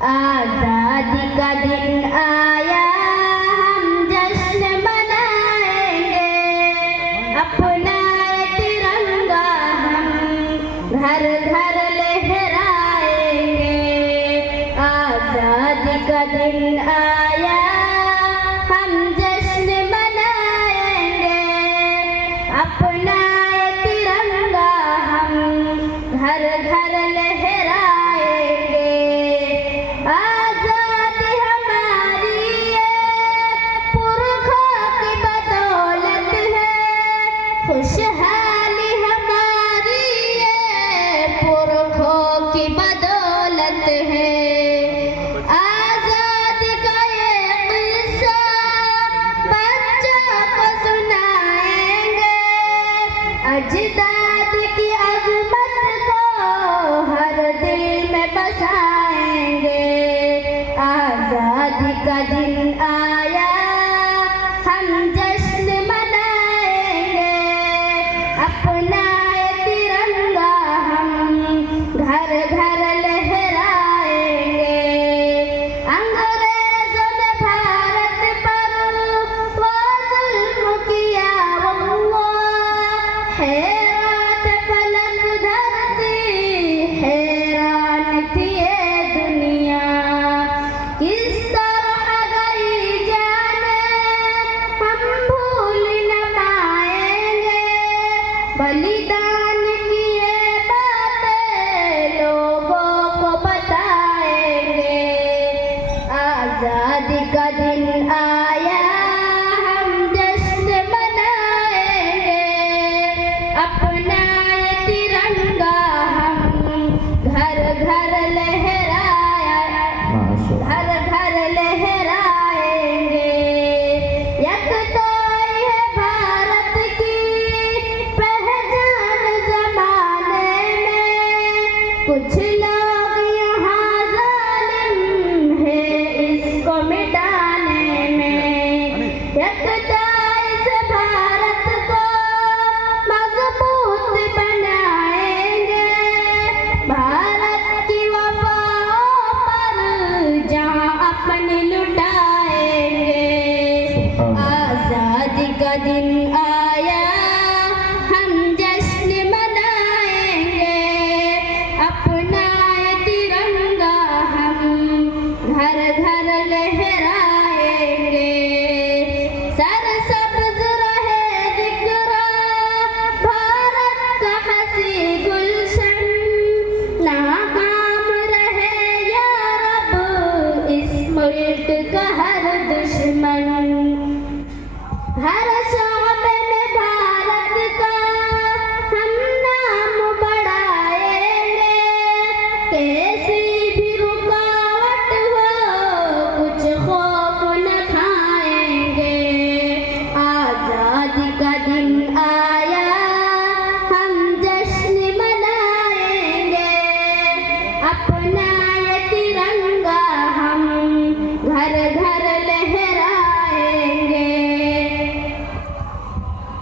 आजादी का दिन आया, हम जश्न मनाएंगे, अपना तिरंगा हम घर घर लहराएंगे। आजादी का दिन आया, हम जश्न मनाएंगे, अपना तिरंगा हम घर घर लहराएंगे। आजादी हमारी ये पुरखों की बदौलत है, खुशहाली हमारी ये पुरखों की बदौलत है। आजादी का ये किस्सा बच्चों को सुनाएंगे, अजदाद की अज़मत को हर दिल में बसाएंगे। आजादी का दिन आया, हम जश्न मनाएंगे, अपना तिरंगा हम घर घर लहराएंगे। अंग्रेजों ने भारत पर वो जुल्म किया, वल्लाह हैरान फलक धरती, हैरान थी ये दुनिया। किस तरह गई जाने हम भूल न पाएंगे, बलिदान की ये बातें लोगों को बताएंगे। आजादी का दिन आया, हम जश्न मनाएंगे, अपना तिरंगा हम घर घर घर घर लहराएंगे। यकताई है भारत की पहचान ज़माने में, कुछ लोग यहाँ ज़ालिम है इसको मिटाने में। यकताई से भारत को मजबूत बनाएंगे, भारत की वफाओं पर जहाँ अपनी लुटाएंगे। आजादी का दिन